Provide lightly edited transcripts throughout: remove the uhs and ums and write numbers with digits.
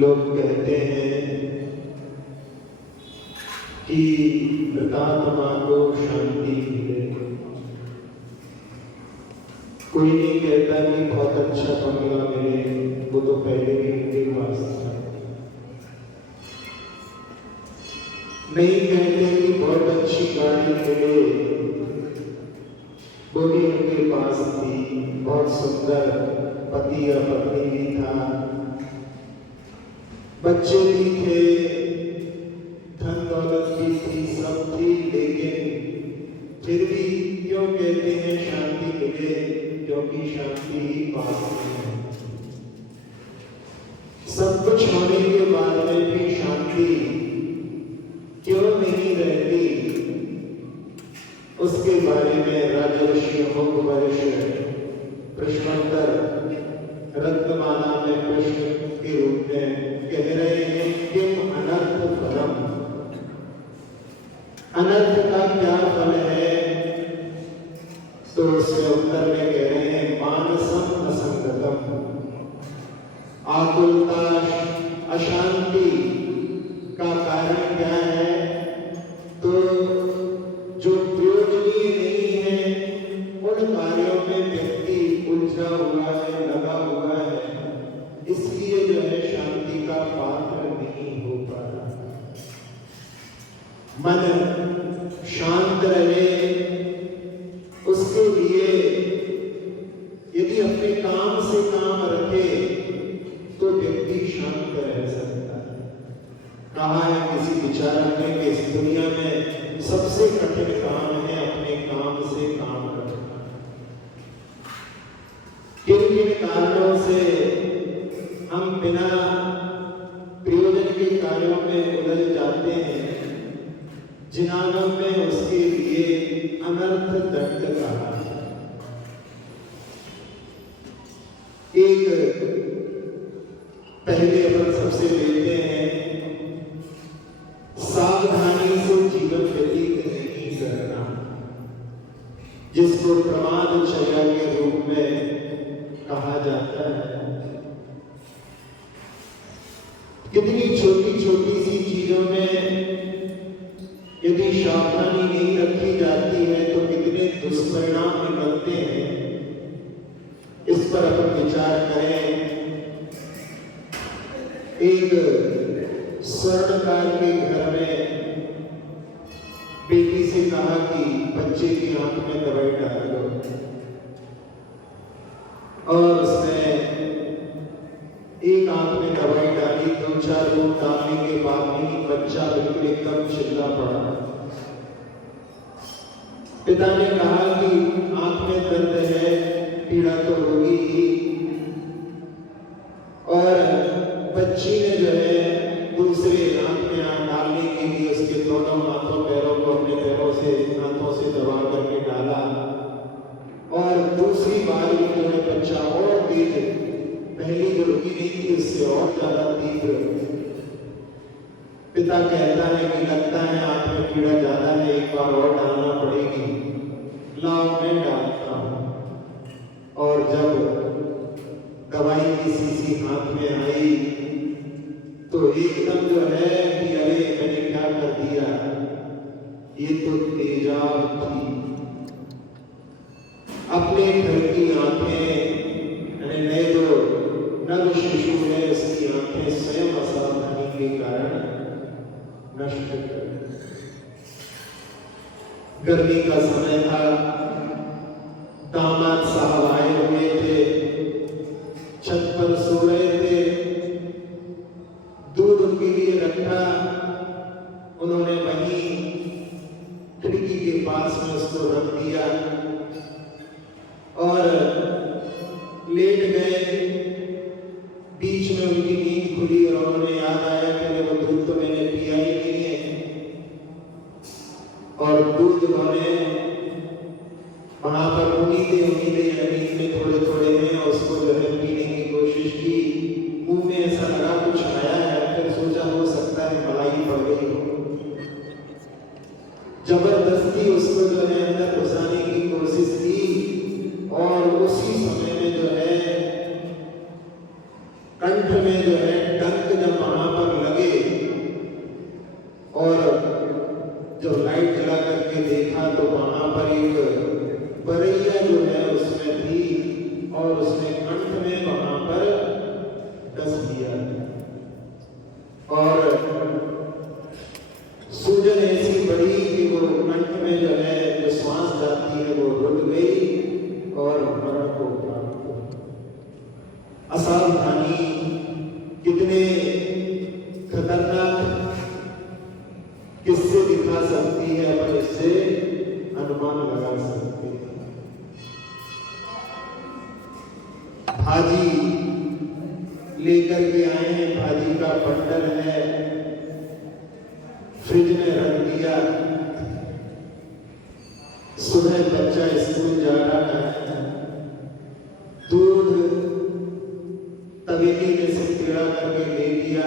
लोग कहते हैं कि मृतात्मा को शांति मिले। कोई नहीं कहता कि बहुत अच्छा बंगला मिले, वो तो पहले भी उनके पास था। नहीं कहते कि बहुत अच्छी गाड़ी मिले, वो भी उनके पास थी। बहुत सुंदर पति या पत्नी भी था, बच्चे भी थे, धन दौलत भी थी, सब थी। लेकिन फिर भी क्यों कहते हैं शांति मिले? क्योंकि शांति ही पास में है। सब कुछ होने के बाद में भी शांति क्यों नहीं रहती? उसके बारे में राजर्षि अमुकवर्ष प्रश्नोत्तर रत्नमाला में प्रश्न के रूप में कह रहे हैं, किम अनर्थ फलम? अनर्थ का क्या फल है? तो उसके उत्तर में कह रहे हैं, मानसम असंगतम। आकुलता, अशांति का कारण क्या है? तो जो प्रयोजनीय नहीं है उन कार्यों में व्यक्ति उलझा हुआ है, लगा हुआ है, इसलिए जो है शांति का पात्र नहीं हो पा रहा। मन शांत रहे, उसके लिए यदि अपने काम से काम रखे तो व्यक्ति शांत रह सकता है। कहा है किसी विचारक ने कि इस दुनिया में सबसे कठिन काम है अपने काम से काम रखना। किन किन कारणों से हम बिना प्रयोजन के कार्यों में उलझ जाते हैं, जिनागम में उसके लिए अनर्थ दंड कहा। एक पहले अपन सबसे लेते हैं, सावधानी से जीवन व्यतीत नहीं करना, जिसको प्रमादचर्या के रूप में कहा जाता है। कितनी छोटी छोटी सी चीजों में यदि सावधानी नहीं रखी जाती है तो कितने दुष्परिणाम निकलते हैं, इस पर अपन विचार करें। एक स्वर्णकार के घर में बेटी से कहा कि बच्चे की आंख में दवाई डाल दो, और उसने एक आंख में दवाई डाली। 2-4 बूंद डालने के बाद ही बच्चा बिल्कुल एकदम चिल्ला पड़ा। पिता ने कहा कि आंख में दर्द है, पीड़ा तो होगी ही, और बच्ची ने जो है दूसरे आंख में डालने के लिए उसके दोनों हाथों पैरों को अपने पैरों से हाथों से दबा करके डाला, और दूसरी बार भी जो है बच्चा और तेज, पहली जो रुकी नहीं थी उससे और ज्यादा तीव्र। पिता कहता है कि लगता है आंख में पीड़ा ज्यादा है, एक बार और डालना पड़ेगी, लाओ मैं डालता हूं। और जब दवाई की शीशी हाथ में आई तो एकदम जो है कि अरे मैंने क्या कर दिया, ये तो तेजाब थी। अपने घर की आंखें, नए जो नव शिशु है उसकी आंखें स्वयं असावधानी के कारण नष्ट कर। गर्मी का समय था, दामाद साहब आए हुए थे, छत पर सो रहे थे, दूध उनके लिए रखा, उन्होंने वहीं खिड़की के पास में उसको रख दिया और लेट गए। बीच में उनकी नींद खुली और उन्हें याद आया कि वो दूध तो मैंने पिया ही नहीं है, और दूध उन्होंने वहां पर उम्मीदें नींद में थोड़े थोड़े हैं, उसको जो है पीने की कोशिश की। मुंह में ऐसा लगा कुछ आया है, फिर सोचा हो सकता है मलाई पड़ गई हो। जबरदस्ती उसको जो है अंदर घुसाने की कोशिश की, और उसी समय में जो है कंठ में जो है डंक जब पर एक बरैया जो है उसमें थी और उसने कंठ में वहां पर डस दिया और सूजन ऐसी बड़ी कि वो कंठ में जो है जो श्वास जाती है वो रुक गई और मरण को प्राप्त हुआ। असावधानी कितने खतरनाक किससे दिखा सकती है, अपन इससे अनुमान लगा सकते हैं। भाजी लेकर के आए हैं, भाजी का बंडल है, फ्रिज में रख दिया। सुबह बच्चा स्कूल जा रहा है, दूध तवेली में से टेढ़ा करके ले लिया,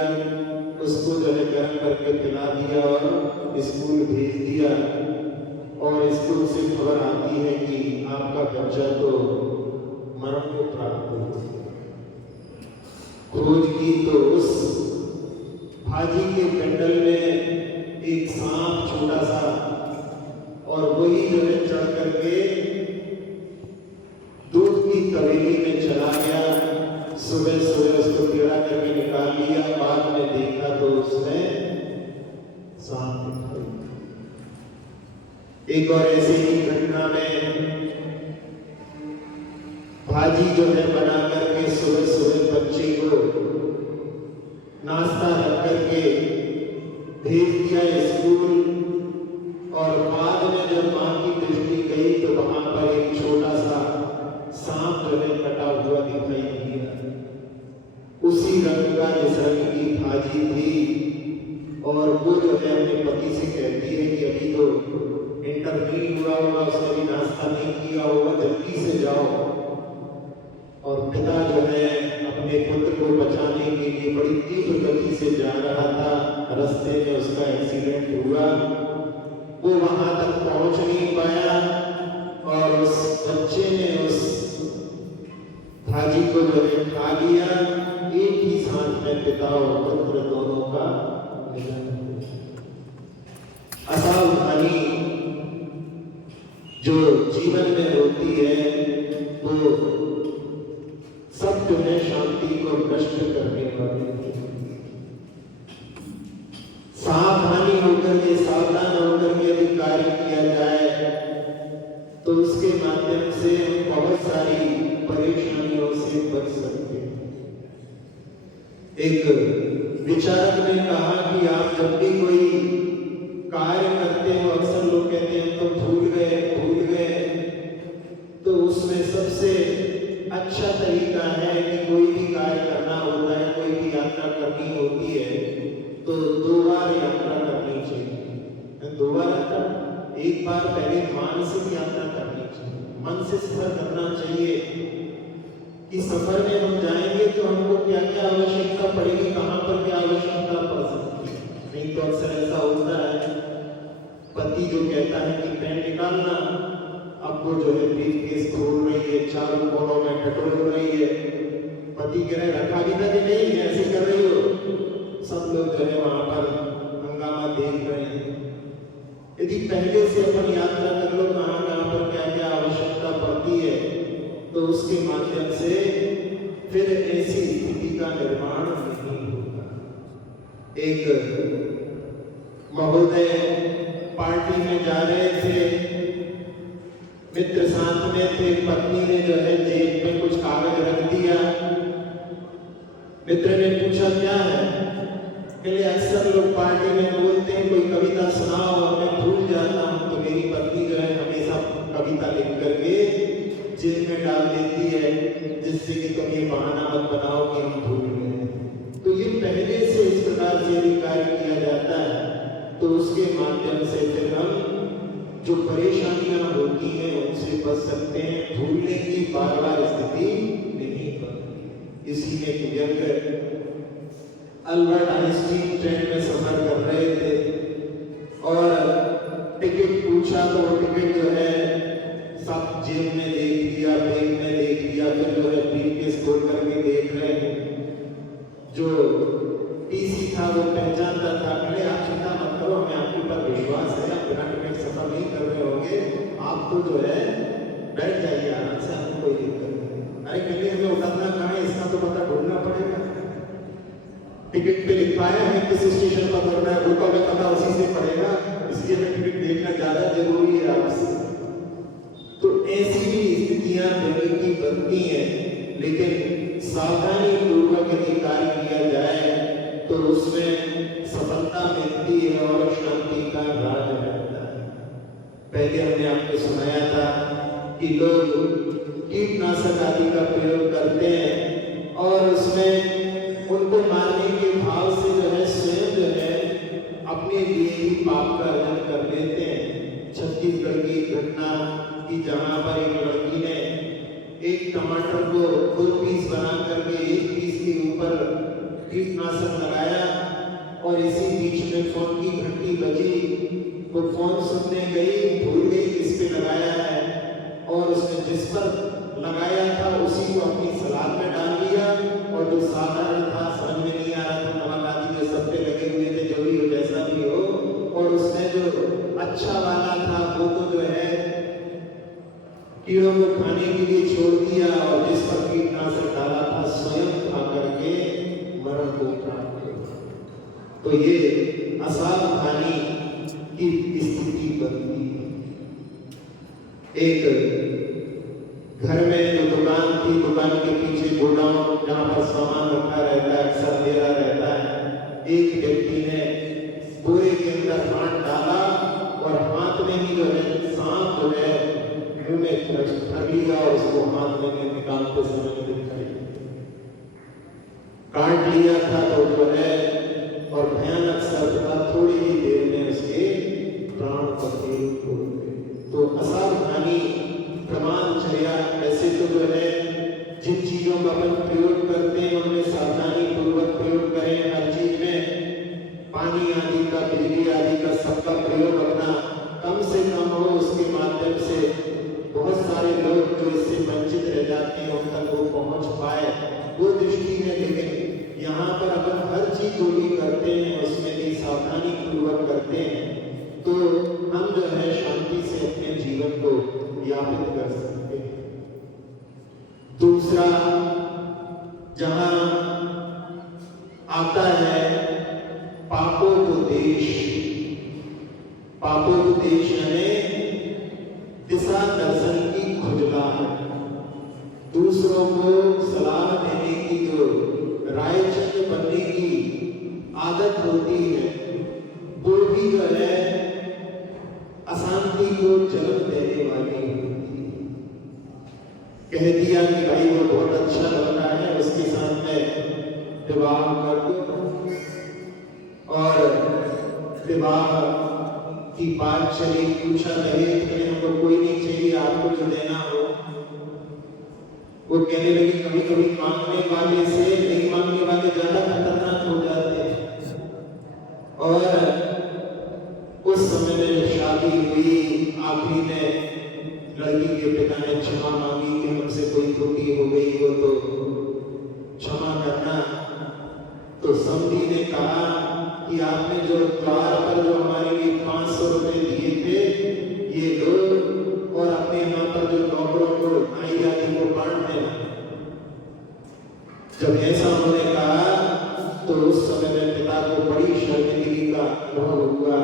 उसको जो है गर्म करके पिला दिया और स्कूल भेज दिया और स्कूल से खबर आती है कि आपका बच्चा तो मरण को प्राप्त हो गया। खोज की तो उस भाजी के बंडल में एक सांप छोटा सा और वही जो है चढ़ करके दूध की तवेली में चला गया। सुबह सुबह उसको टेढ़ा करके निकाल लिया, बाद में देखा तो उसमें सांप दिखाई। एक और ऐसी ही घटना में भाजी जो है बना करके सुबह सुबह बच्चे को नाश्ता रख करके भेज दिया स्कूल और बाद में जब मां की दृष्टि गई तो वहां पर एक छोटा सा सांप जो है कटा हुआ दिखाई दिया। उसी रंग का जिस रंग की भाजी थी और वो जो है अपने पति से कहती है कि अभी तो इंटरव्यू हुआ होगा, उसने भी नाश्ता नहीं किया होगा, जल्दी से जाओ। और पिता जो है अपने पुत्र को बचाने के लिए बड़ी तीव्र गति से जा रहा था, रास्ते में उसका एक्सीडेंट हुआ, वो वहां तक पहुंच नहीं पाया और उस बच्चे ने उस भाजी को जो है खा लिया। एक ही साथ में पिता और पुत्र दोनों का निधन हो गया। असावधानी जो जीवन में होती है वो सब जो है शांति को नष्ट करने वाली है। सावधानी होकर के, सावधान होकर के यदि कार्य किया जाए तो उसके माध्यम से हम बहुत सारी परेशानियों से बच सकते हैं। एक विचारक ने कहा कि आप जब भी कोई कार्य करते हो, अक्सर लोग कहते हैं तो भूल गए। तो उसमें सबसे अच्छा तरीका है कि कोई भी कार्य करना होता है, कोई भी यात्रा करनी होती है तो 2 बार यात्रा करनी चाहिए। 2 बार यात्रा, एक बार पहले मानसिक यात्रा करनी चाहिए, मन से सफर करना चाहिए कि सफर में हम जाएंगे तो हमको क्या क्या आवश्यकता पड़ेगी, कहाँ पर क्या आवश्यकता पड़ सकती है। नहीं तो अक्सर ऐसा होता है, पति जो कहता है कि पैंट निकालना, अब वो जो है ब्रीफकेस खोल रही है, चारों कोनों में टटोल रही है, पति कह रहे रखा भी था कि नहीं, ऐसे कर रही हो। सब लोग जो है वहां पर हंगामा देख रहे हैं। यदि पहले से अपन यात्रा कर लो कहाँ पर क्या क्या आवश्यकता पड़ती है तो उसके माध्यम से फिर ऐसी स्थिति का निर्माण नहीं होगा। एक महोदय पार्टी में जा रहे थे, मित्र साथ में थे, पत्नी ने जो है जेब में कुछ कागज रख दिया। मित्र ने पूछा क्या है? कहले अक्सर लोग पार्टी में बोलते हैं कोई कविता सुनाओ और मैं भूल जाता हूँ, तो मेरी पत्नी जो है हमेशा कविता लिख करके जेब में डाल देती है, जिससे कि तुम ये बहाना मत बनाओ कि हम भूल गए। तो ये पहले से इस प्रकार से यदि कार्य किया जाता है तो उसके माध्यम से फिर हम जो परेशानियां होती हैं उनसे बच सकते हैं। भूलने की बार बार स्थिति नहीं बनती। इसी में एक व्यंग, अल्बर्ट आइंस्टीन ट्रेन में सफर कर रहे थे और टिकट पूछा तो वो टिकट जो है सब जेब में देख लिया, बैग में देख लिया, फिर जो है ब्रीफकेस खोल करके देख रहे हैं। जो टीसी था वो पहचानता था। अरे आप चिंता मत करो, हमें आपके ऊपर विश्वास है, आप बिना टिकट सफर नहीं कर रहे होंगे, आप आप तो जो है बैठ जाइए आराम से, आपको कोई दिक्कत नहीं। अरे कहते हमें उतरना कहाँ है, इसका तो पता ढूंढना पड़ेगा। टिकट पे लिखा है किस स्टेशन पर उतरना है, वो तो हमें पता उसी से पड़ेगा, इसलिए हमें टिकट देखना ज्यादा जरूरी है आपसे। तो ऐसी भी स्थितियां बनने की बनती हैं, लेकिन सावधानी पूर्वक यदि कार्य किया जाए तो उसमें सफलता मिलती है और शांति का राज रहता है। पहले हमने आपको सुनाया था कि लोग कीटनाशक आदि का प्रयोग करते हैं और उसमें उनको मारने के भाव से जो है स्वयं जो है अपने लिए ही पाप का अर्जन कर लेते हैं। छत्तीसगढ़ की घटना की जहां पर एक लड़की ने एक टमाटर को 2 पीस बना करके 1 पीस के ऊपर कीटनाशक लगाया और इसी बीच में फोन की घंटी बजी। वो फोन सुनने गई, भूल गई किस पे लगाया है और उसने जिस पर लगाया था उसी को अपनी सलाद में डाल दिया और जो साधारण था, समझ में नहीं आ रहा था, नमक आदि जो सब पे लगे हुए थे, जो भी हो जैसा भी हो, और उसने जो अच्छा वाला था वो तो जो है कीड़ों को खाने के लिए छोड़ दिया और जिस पर कीटनाशक डाला था स्वयं खा करके मरण को प्राप्त हुआ। तो ये असावधानी की स्थिति बनती है। एक घर में जो दुकान थी, दुकान के पीछे गोडाउन जहां पर सामान रखा रहता है, अक्सर अंधेरा रहता है। एक व्यक्ति ने बोरे के अंदर हाथ डाला और हाथ में ही जो है सांप जो है मुंह में भर लिया और उसको हाथ में निकालते समय दिखाई काट लिया था। तो जो है और भयानक सर्प था, थोड़ी ही देर में उसके प्राण पखेरु हो गए। तो असावधानी प्रमाणचर्या, ऐसे तो जो है जिन चीजों का अपन प्रयोग करते हैं उनमें सावधानी पूर्वक प्रयोग करें। हर चीज में पानी आदि का, बिजली आदि का सबका प्रयोग अपना कम से कम हो, उसके माध्यम से बहुत सारे लोग जो इससे वंचित रह जाते हैं उन तक वो पहुंच पाए, वो दृष्टि है। लेकिन यहाँ पर अपन हर चीज जो भी करते हैं उसमें भी सावधानी पूर्वक करते हैं तो हम जो है शांति से अपने जीवन को यापित कर सकते हैं। दूसरा जहां आता है पापोपदेश। पापोपदेश यानी दिशा दर्शन की खुजला है। दूसरों को सलाह देने की जो रायचंद बनने की आदत होती है वो भी जो है अशांति को जन्म देने वाली होती है। कह दिया कि भाई वो बहुत अच्छा लग रहा है, उसके साथ में विवाह कर दो और विवाह की बात चली, पूछा दहेज में हमको कोई नहीं चाहिए, आपको जो देना हो। वो कहने लगी कभी कभी मांगने वाले से नहीं मांगने वाले ज्यादा खतरनाक हो जाते हैं। और उस समय में शादी हुई, आखिरी में लड़की के पिता ने क्षमा मांगी कि हमसे कोई त्रुटि हो गई हो तो क्षमा करना। तो समधी ने कहा कि आपने जो द्वार पर जो हमारे लिए 500 रुपए दिए थे ये लो और अपने यहाँ पर जो नौकरों को आई आदि को बांट देना। जब ऐसा उन्होंने कहा तो उस समय में पिता को बड़ी शर्मिंदगी का अनुभव हुआ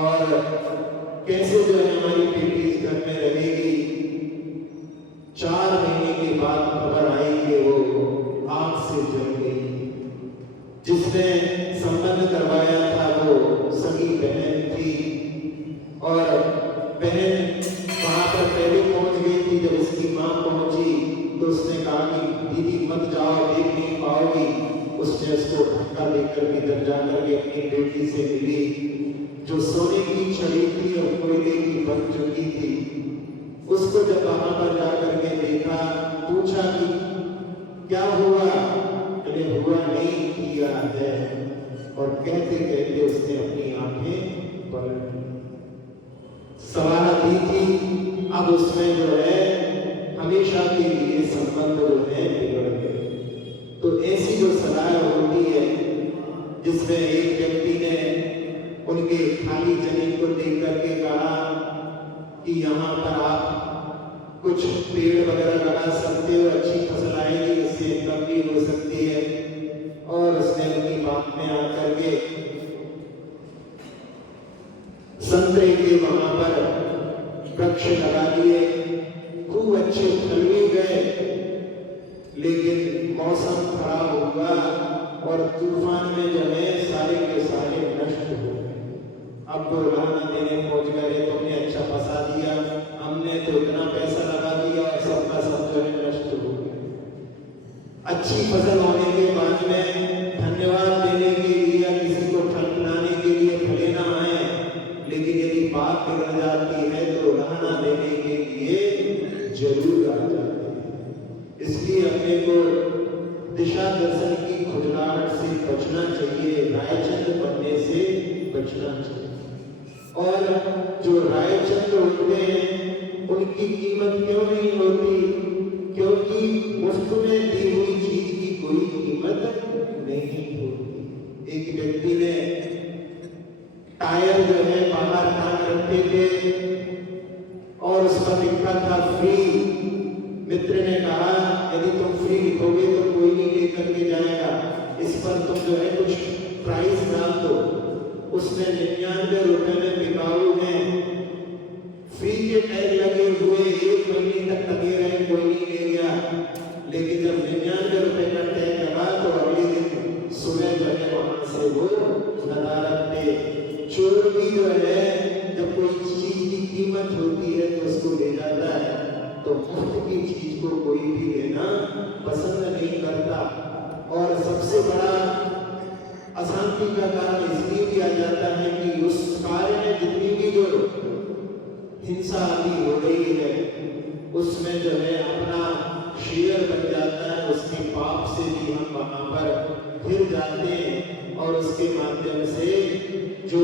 और कैसे जो है हमारी बेटी इस घर में रहेगी। 4 महीने के बाद खबर आई कि वो आग से जल गई। जिसने संबंध करवाया था वो सगी बहन थी और बहन वहां पर पहले पहुंच गई थी। जब इसकी मां पहुंची तो उसने कहा कि दीदी मत जाओ, देख नहीं पाओगी। उसने उसको धक्का देकर इधर जाकर के अपनी बेटी से मिली जो सोने की छड़ी थी और कोयले की बन चुकी थी। उसको जब वहां पर जाकर के देखा, पूछा कि क्या हुआ, अरे हुआ नहीं किया है। और कहते कहते उसने अपनी आंखें पलट ली। सलाह दी थी, अब उसमें जो है हमेशा के लिए संबंध जो है बिगड़ गए। तो ऐसी जो सलाह होती है जिसमें एक व्यक्ति ने उनके खाली जमीन को देख करके कहा कि यहाँ पर आप कुछ पेड़ वगैरह लगा सकते हो, अच्छी फसल आएगी, इससे इनकम भी हो सकती है। और उसने उनकी बात में आकर के संतरे के वहां पर वृक्ष लगा दिए, खूब अच्छे फल भी गए, लेकिन मौसम खराब हुआ और तूफान में जो है सारे के सारे नष्ट हो गए। अब तो लाना देने पहुंच गए, तुमने अच्छा फंसा दिया, हमने तो इतना पैसा लगा दिया और सबका सब जो है नष्ट हो गया। अच्छी फसल होने के बाद में धन्यवाद देने के लिए, किसी को फल खिलाने के लिए फले ना आए, लेकिन यदि बात बिगड़ जाती है तो लाना देने के लिए जरूर आ जाते हैं। इसलिए अपने को दिशा दर्शन की खुजलाहट से बचना चाहिए, रायचंद बनने से बचना चाहिए। और जो रायचंद होते हैं उनकी कीमत क्यों नहीं होती? क्योंकि मुफ्त में दी हुई चीज की कोई कीमत नहीं होती। एक व्यक्ति ने टायर जो है बाहर टांग रखे थे और उस पर लिखा था फ्री। मित्र ने कहा यदि तुम फ्री लिखोगे तो कोई नहीं लेकर के जाएगा, इस पर तुम जो है कुछ प्राइस डाल दो। उसमें 99 रुपए में बिकाऊ है, फ्री के टैग लगे हुए 1 महीने तक लगे रहे, कोई नहीं ले गया। लेकिन जब 99 रुपए का टैग लगा तो अगले दिन सुबह जो है वहां से वो नदारत थे। चोर भी जो है जब कोई चीज की कीमत होती है तो उसको ले जाता है, तो मुफ्त की चीज को कोई भी लेना पसंद नहीं करता। और सबसे बड़ा अशांति का कारण इसलिए भी आ जाता है कि उस कार्य में जितनी भी जो हिंसा आदि हो रही है उसमें जो है अपना शेयर बन जाता है, उसके पाप से भी हम वहां पर फिर जाते हैं और उसके माध्यम से जो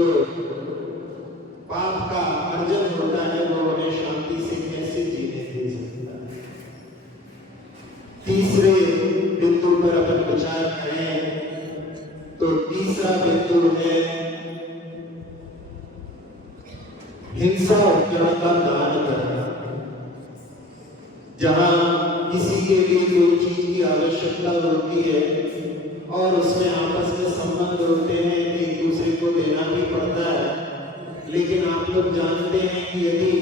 पाप का अर्जन होता है वो हमें शांति से कैसे जीने दे सकता है। तीसरे बिंदु पर अपन विचार करें तो तीसरा बिंदु है हिंसा उपकरण का दान करना। जहां किसी के लिए कोई चीज की आवश्यकता होती है और उसमें आपस में संबंध होते हैं, एक दूसरे को देना भी पड़ता है, लेकिन आप लोग जानते हैं कि यदि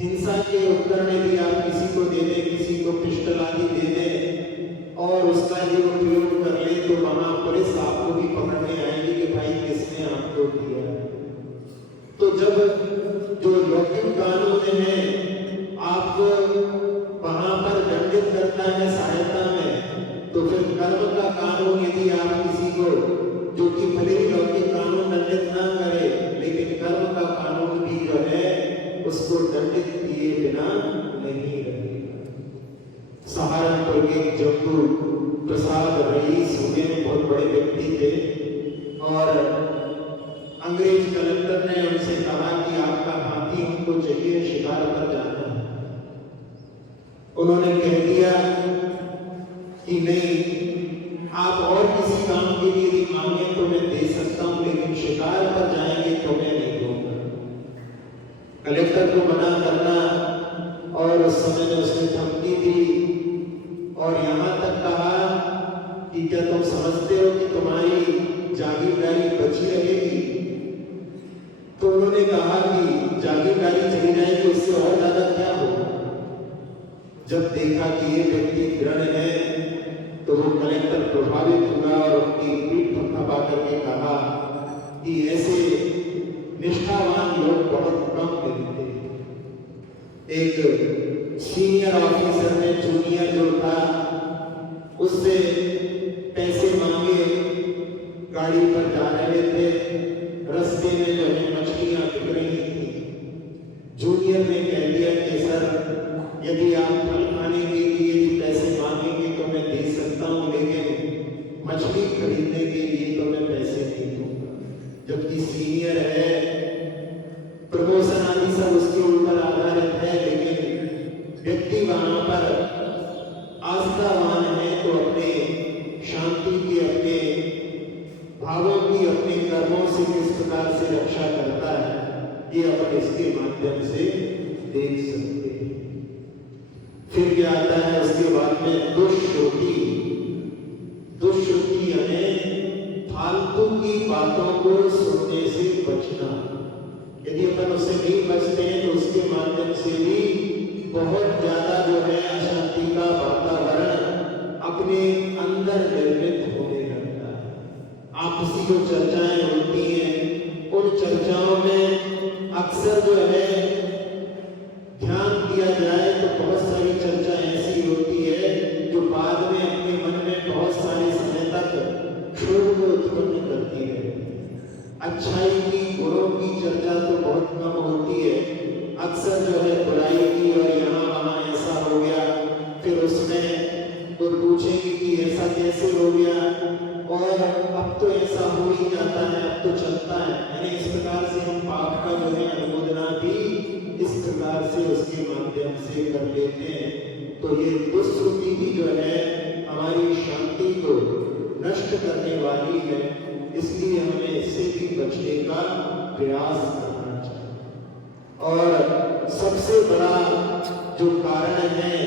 हिंसा के उपकरण यदि आप किसी को दे दें, किसी को पिस्टल आदि दे दें और उसका ये उपयोग कर ले तो वहां पुलिस आपको भी पकड़ने आएगी कि भाई किसने आपको दिया। तो जब जो लौकिक कानून है आपको वहां पर दंडित करता है सहायता में, तो फिर कर्म का कानून यदि आप किसी को, जो कि भले ही लौकिक कानून दंडित ना करे, लेकिन कर्म का कानून भी जो है उसको दंडित किए बिना नहीं रहेगा। सहारनपुर के जम्मू प्रसाद रईस हुए बहुत बड़े व्यक्ति थे और अंग्रेज कलेक्टर ने उनसे कहा कि आपका हाथी हमको चाहिए, शिकार पर जाना है। उन्होंने कह दिया कि नहीं, आप और किसी काम के लिए यदि मांगे तो मैं दे सकता हूं, लेकिन शिकार पर जाएंगे तो मैं नहीं दूंगा। कलेक्टर को मना करना और उस समय में उसने धमकी दी और यहां तक कहा कि क्या तुम समझते हो कि तुम्हारी जागीरदारी बची रहेगी? तो उन्होंने कहा कि जागीरदारी चली जाएगी, उससे और ज्यादा क्या होगा। जब देखा कि ये व्यक्ति दृढ़ है तो वो कलेक्टर प्रभावित हुआ और उनकी पीठ थपथपा करके कहा कि ऐसे निष्ठावान लोग बहुत कम मिलते हैं। एक सीनियर ऑफिसर ने जूनियर जो था उससे पैसे मांगे, गाड़ी पर जा रहे थे, रास्ते में जो है मछलियां बिक रही थी। जूनियर ने कह दिया कि सर यदि आप फल खाने के लिए यदि पैसे मांगेंगे तो मैं दे सकता हूं, लेकिन मछली खरीदने के लिए तो मैं पैसे नहीं दूंगा। जबकि सीनियर है, प्रमोशन आदि सब उसके ऊपर आधारित है, लेकिन व्यक्ति वहां पर आस्थावान है तो अपने शांति की, अपने भावों की, अपने कर्मों से किस प्रकार से रक्षा करता है, ये अपन इसके माध्यम से में दुष्श्रुति, दुष्श्रुति यानी फालतू की बातों को सुनने से बचना। यदि अपन उससे नहीं बचते हैं तो उसके माध्यम से भी बहुत ज्यादा जो है अशांति का वातावरण अपने अंदर निर्मित होने लगता है। आपसी जो चर्चाएं होती हैं उन चर्चाओं में अक्सर जो है ध्यान दिया जाए तो बहुत सारी चर्चा ऐसी होती है जो बाद में अपने मन में बहुत सारे समय तक क्षोभ को उत्पन्न करती है। अच्छाई की, गुणों की चर्चा तो बहुत कम होती है, अक्सर जो है बुराई की और यहाँ वहाँ ऐसा हो गया, फिर उसमें तो पूछेंगे कि ऐसा कैसे हो गया और अब तो ऐसा हो ही जाता है, अब तो चलता है। यानी इस प्रकार से हम पाप का जो है अनुमोदना भी इस प्रकार से उसके माध्यम से कर लेते हैं। तो ये दुष्श्रुति भी जो है हमारी शांति को नष्ट करने वाली है, इसलिए हमें इससे भी बचने का प्रयास करना चाहिए। और सबसे बड़ा जो कारण है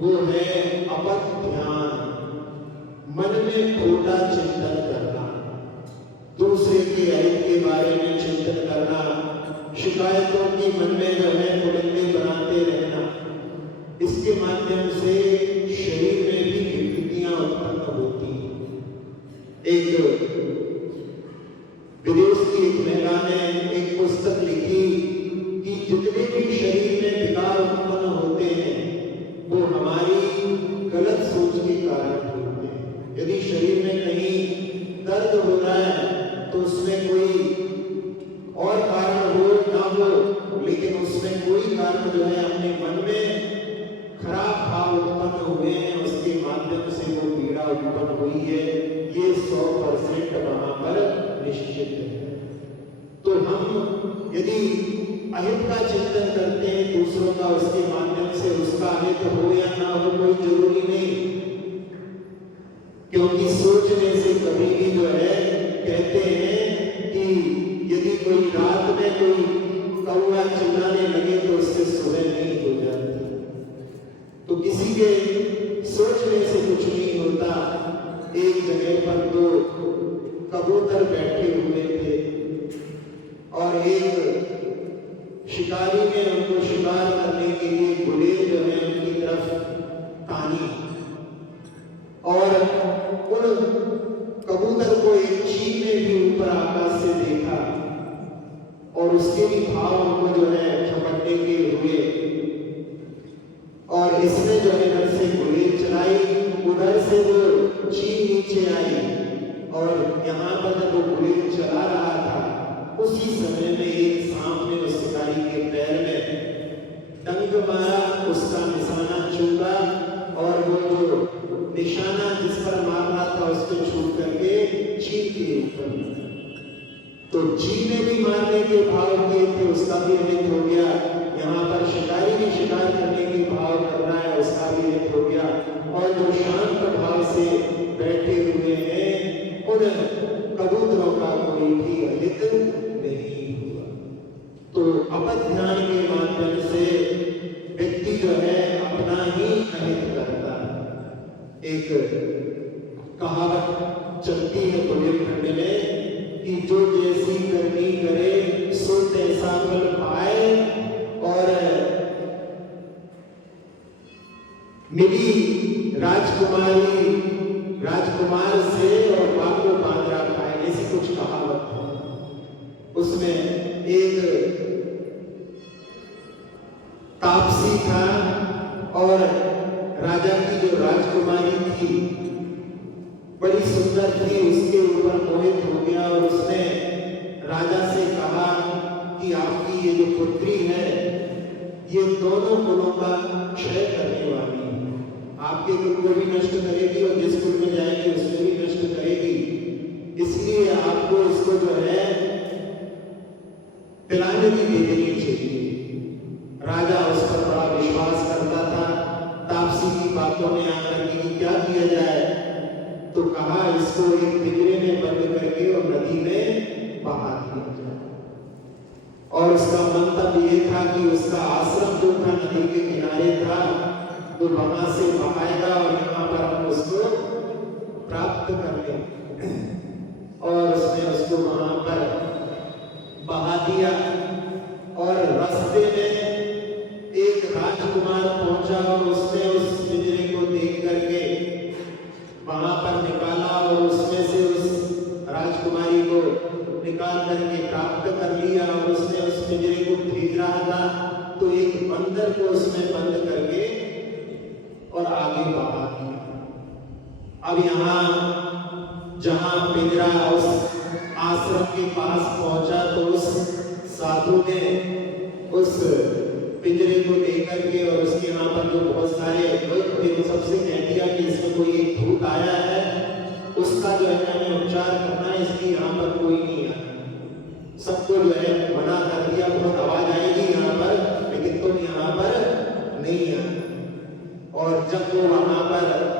वो है अपथ ध्यान, मन में खोटा चिंतन करना, दूसरे के अहित के बारे में चिंतन करना, शिकायतों की मन में जो है पुलिंदे बनाते रहना। इसके माध्यम से शरीर में भी विकृतियां उत्पन्न होती हैं। एक विदेश की एक महिला ने एक पुस्तक लिखी कि जितने भी शरीर में विकार उत्पन्न होते हैं वो हमारी गलत सोच के कारण होते हैं। यदि शरीर में कहीं दर्द हो रहा है तो उसमें कोई और कारण हो ना हो, लेकिन उसमें कोई कारण जो है अपने मन में खराब भाव उत्पन्न हुए हैं, उसके माध्यम से वो पीड़ा उत्पन्न हुई है, ये 100% वहां पर निश्चित है। तो हम यदि अहित का चिंतन करते हैं दूसरों का, उसके माध्यम से उसका अहित हो या ना हो कोई जरूरी नहीं, क्योंकि सोचने से कभी भी जो है कहते हैं कि यदि कोई रात में कोई कौवा चिल्लाने लगे तो उससे सुबह नहीं हो जाती। तो किसी के सोचने से कुछ नहीं होता। एक जगह पर दो कबूतर बैठे हुए थे और एक शिकारी ने उनको शिकार करने के लिए गुलेल जो है उनकी तरफ तानी और उन कबूतर को एक चील ने भी ऊपर आकाश से देखा और उसके भी भाव उनको जो है झपटने के हुए और इसने जो है इधर से गुलेल चलाई, उधर से वो चील नीचे आई और यहाँ पर जब वो गुलेल चला रहा था उसी समय में एक सांप ने उस शिकारी के पैर में डंक मारा, उसका निशाना चूका और वो जो निशाना जिस पर मार रहा था उसको छू करके चील के ऊपर, तो चील ने भी मारने के भाव किए थे, उसका भी अहित हो गया। यहाँ पर शिकारी भी शिकार करने के भाव कर रहा है, उसका भी अहित हो गया। और जो शांत भाव से बैठे हुए हैं उन कबूतरों का कोई भी अहित नहीं हुआ। तो अपथ ध्यान के माध्यम से व्यक्ति जो है अपना ही अहित करता है। एक कहावत चलती है बुंदेलखंड में कि जो जैसी करनी करे सो तैसा फल पाए, और मिली राजकुमार से और बाको बांद्रा खाए, ऐसी कुछ कहावत है। उसमें एक तापसी था और राजा की जो राजकुमारी थी बड़ी सुंदर थी, उसके ऊपर मोहित हो गया और उसने राजा से कहा कि आपकी ये जो पुत्री है ये दोनों कुलों का क्षय करने वाली है, आपके कुल को भी नष्ट करेगी और जिस कुल में जाएगी उसमें भी नष्ट करेगी, इसलिए आपको इसको जो है पिलाने की दे देनी चाहिए। राजा उस पर बड़ा विश्वास करता था। तापसी की बातों में आकर कि क्या किया जाए, तो कहा इसको एक पिंजरे में बंद करके और नदी में बहा दिया जाए। और उसका मंतव्य ये था कि उसका आश्रम जो था नदी के किनारे था, वो वहां से बहाएगा और यहाँ पर हम उसको प्राप्त कर लेंगे। और उसने उसको वहां पर बहा दिया और रास्ते में एक राजकुमार पहुंचा और उसने उस पिंजरे को देख करके वहां पर निकाला और उसमें से उस राजकुमारी को निकाल करके प्राप्त कर लिया। और उसने उस पिंजरे को भेज रहा था तो एक बंदर को उसमें बंद करके और आगे बहा दिया। अब यहाँ जहां पिंजरा उस आश्रम के पास पहुंचा तो उस साधु ने उस पिंजरे को लेकर के और उसके यहाँ पर जो बहुत सारे लोग थे वो सबसे कह दिया कि इसमें कोई एक भूत आया है, उसका जो है हमें उपचार करना है, इसलिए यहाँ पर कोई नहीं आया। सबको जो है मना कर दिया, बहुत आवाज आएगी यहाँ पर लेकिन तुम यहाँ पर नहीं आना। और जब वो वहां पर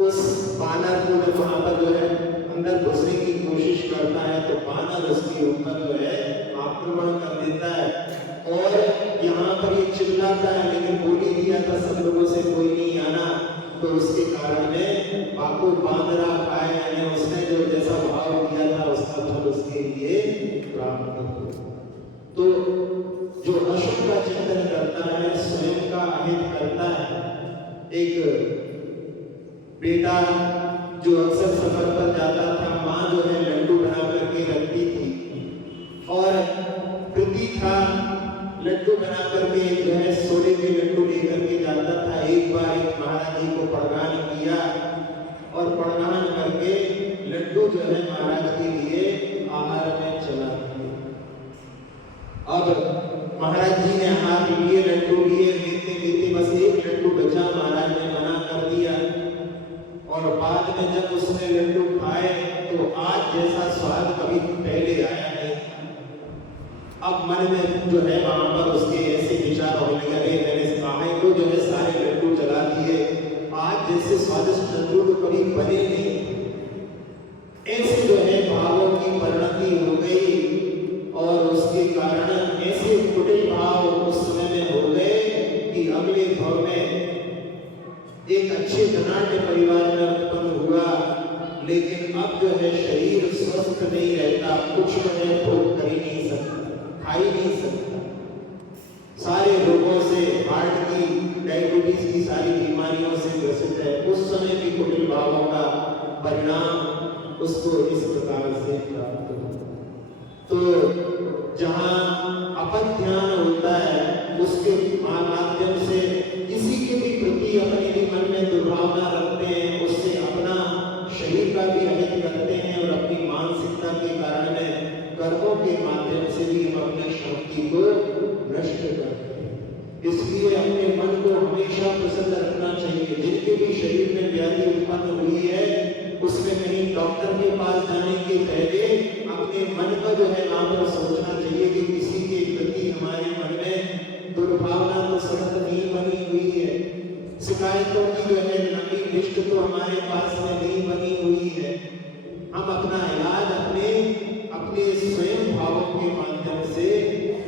उस बानर को जब वहां पर जो है अंदर घुसने की कोशिश करता है तो बानर उसके ऊपर जो है आक्रमण कर देता है। और यहाँ पर ये चिल्लाता है लेकिन बोल ही दिया था सब लोगों से कोई नहीं आना, तो उसके कारण में बाको बांदरा पाए, यानी उसने जो जैसा भाव किया था उसका फल उसके लिए प्राप्त हो। तो जो अशुभ का चिंतन करता है, स्वयं का अहित करता है। एक बेटा जो अक्सर सफर पर जाता था, माँ जो है लड्डू बना करके रखती थी और प्रति था लड्डू बना करके जो है सोने के लड्डू लेकर के जाता था। एक बार एक महाराज जी को प्रदान किया और प्रदान करके लड्डू जो है महाराज के लिए आहार में चला गया। अब महाराज जी ने हाथ लिए, लड्डू लिए, लेते लेते बस एक लड्डू बचा, महाराज ने मना कर दिया। और बाद में जब उसने लड्डू खाए तो आज जैसा स्वाद कभी पहले आया नहीं। अब मन में जो है वहां पर उसके ऐसे विचार होने लगे, अरे मैंने समय को जो है सारे लड्डू जला दिए, आज जैसे स्वादिष्ट लड्डू तो कभी बने नहीं। ऐसे जो है भावों की परिणति हो गई और उसके कारण ऐसे कुटिल भाव उस समय में हो गए कि अगले भाव में एक अच्छे धनाढ्य परिवार में उत्पन्न हुआ, लेकिन अब जो है शरीर स्वस्थ नहीं रहता, कुछ जो है भोग कर ही नहीं सकता, खा ही नहीं सकता। सारे रोगों से, हार्ट की, डायबिटीज की सारी बीमारियों से ग्रसित है। उस समय भी कुटिल भावों का परिणाम उसको इस प्रकार से प्राप्त होता है। तो जहां अपन ध्यान होता है उसके माध्यम से किसी के भी प्रति अपने भी मन में दुर्भावना रखते हैं, उससे अपना शरीर का भी अहित करते हैं और अपनी मानसिकता के कारण में कर्मों के माध्यम से भी हम अपनी शांति को नष्ट करते हैं। इसलिए अपने मन को हमेशा प्रसन्न रखना चाहिए। जिनके भी शरीर में व्याधि उत्पन्न हुई है उसमें कहीं डॉक्टर के पास जाने के पहले अपने मन का जो है वहां पर सोचना चाहिए कि किसी के प्रति हमारे मन में दुर्भावना तो सतत नहीं बनी हुई है, शिकायतों की जो है लंबी लिस्ट तो हमारे पास में नहीं बनी हुई है। हम अपना इलाज अपने स्वयं भावों के माध्यम से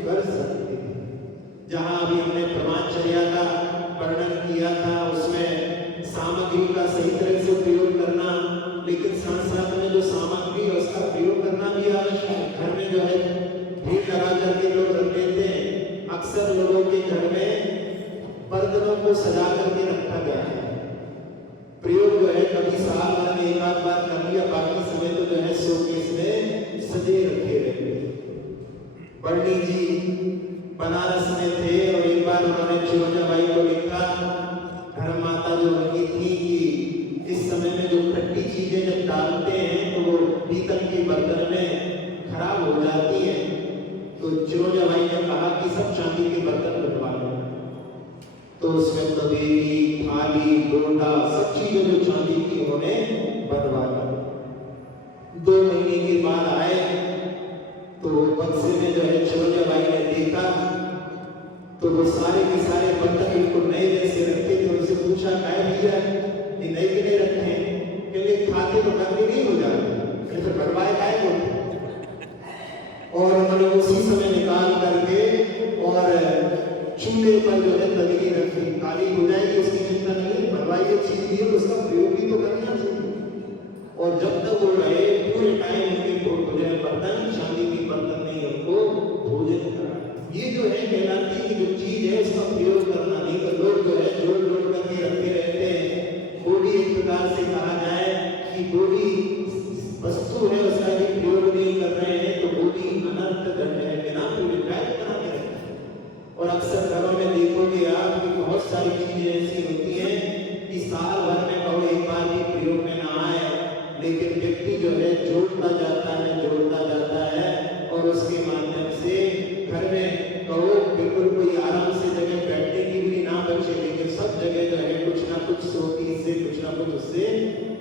कर सकते हैं। जहां अभी हमने प्रमाणचर्या का वर्णन किया था उसमें सामग्री का सही तरह से प्रयोग करना, लेकिन साथ साथ में जो सामग्री है उसका प्रयोग करना भी आवश्यक है। घर में जो है भीड़ लगा करके लोग रख लेते हैं। अक्सर लोगों के घर में बर्तनों को सजा करके रखा गया है। प्रयोग जो है कभी साल भर में एक आध बार कर लिया, बाकी समय तो जो है शोकेस में सजे रखे रहते। बर्णी जी बनारस में थे और एक बार उन्होंने चिरोजाबाई को लिखा, धर्म माता जो उनकी थी, कि इस समय में जो खट्टी चीजें जब डालते हैं तो वो पीतल के बर्तन में खराब हो जाती है। तो चिरोजाबाई ने कहा कि सब चांदी के बर्तन बनवा लो। तो उसमें तवेली, थाली, लोटा, सब चीजें जो चांदी की उन्होंने बनवा ली। 2 महीने के बाद आए तो बक्से में जो है चिरोजाबाई ने देखा तो वो सारे के सारे बर्तन बिल्कुल नए जैसे रखे थे। उनसे पूछा, काय भैया ये नए के नए रखे हैं? क्योंकि खाते तो नकली नहीं हो जाते, फिर बनवाए काय को। और उन्होंने उसी समय निकाल करके और चूल्हे ऊपर जो है तली रखी काली हो जाएगी उसकी चिंता नहीं है, बनवाई अच्छी चीज है उसका प्रयोग भी तो करना चाहिए। और जब तक वो रहे पूरे टाइम उनके भोजन बर्तन शादी की बर्तन नहीं उनको भोजन कराए। ये जो है कहलाती की जो चीज है उसका प्रयोग करना नहीं तो लोग जो है जोड़ जोड़ करके रखते रहते हैं। बोली एक प्रकार से कहा जाए कि बोली वस्तु है उसका भी प्रयोग नहीं कर रहे हैं तो बोली अनर्थ दंड है बिना प्यूरिफाइड कराने रहते हैं। और अक्सर घरों में देखोगे आप कि बहुत सारी चीजें ऐसी होती हैं कि साल भर में कहो एक बार भी प्रयोग में ना आए, लेकिन व्यक्ति जो है जोड़ता जाता है और उसके माध्यम से घर में कहो बिल्कुल कोई आराम से जगह बैठने की भी ना बचे, लेकिन सब जगह जो है कुछ ना कुछ सोती से कुछ ना कुछ उससे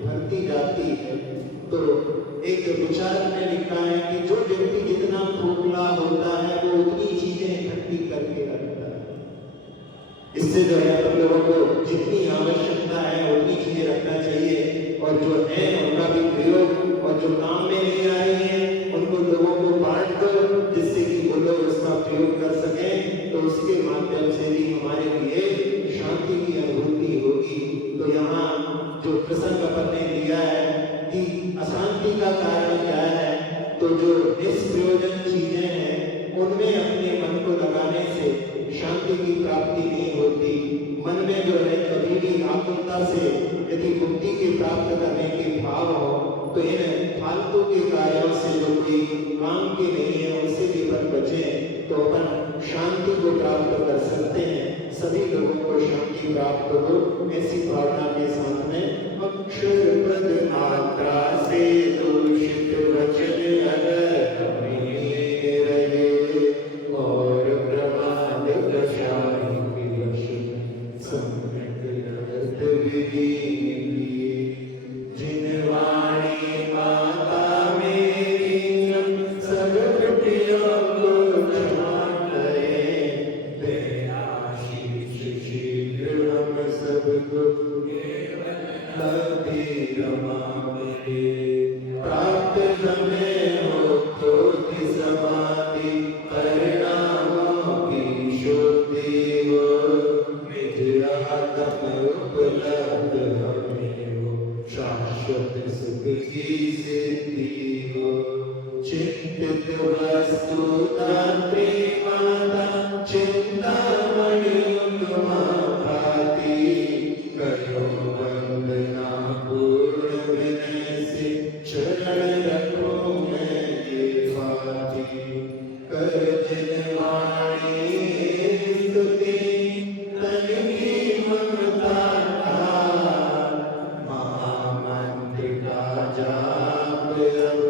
भरती जाती है। तो एक विचारक ने लिखा है कि जो व्यक्ति जितना खोखला होता है वो उतनी चीजें इकट्ठी करके रखता है। इससे जो है हम लोगों को जितनी आवश्यकता है उतनी चीजें रखना चाहिए और जो है उनका भी प्रयोग और जो काम में नहीं आ रही है उनको लोगों को बांट दो जिससे कि वो लोग उसका प्रयोग कर सकें, तो उसके माध्यम से भी हमारे लिए शांति की अनुभूति होगी। तो यहाँ जो प्रसंग अपन ने लिया है कि अशांति का कारण क्या है, तो जो निष्प्रयोजन चीजें हैं उनमें अपने मन को लगाने से शांति की प्राप्ति नहीं होती। मन में जो है कभी भी आकुलता से यदि मुक्ति की प्राप्त करने के भाव हो तो इन फालतू के कार्यों से जो कोई काम के नहीं है उनसे भी अपन बचे तो अपन शांति को प्राप्त कर सकते हैं। सभी लोगों को शांति प्राप्त हो ऐसी भावना के साथ में अक्षर पद मात्रा से दूषित वचन अगर हमें रहे और प्रमाद कषाय विवश सम्यक रहत विधि जिन वाणी माता मेरी सगल प्रियों को क्षमा करे ते आशीष शीघ्र हम सबको प्राप्त हमें हो तो की समाधि परिणामों की शुद्धि हो निज आत्म उपलब्ध हमें हो शाश्वत सुख की सिद्धि हो। चिंतित वस्तु दात्री माता चिंतामणि उपमा भाति करो वंदना पूर्ण विनय से चरण रखो मैं ये भाती कर जिन वाणी स्तुति तन की ममता महामंत्र का जाप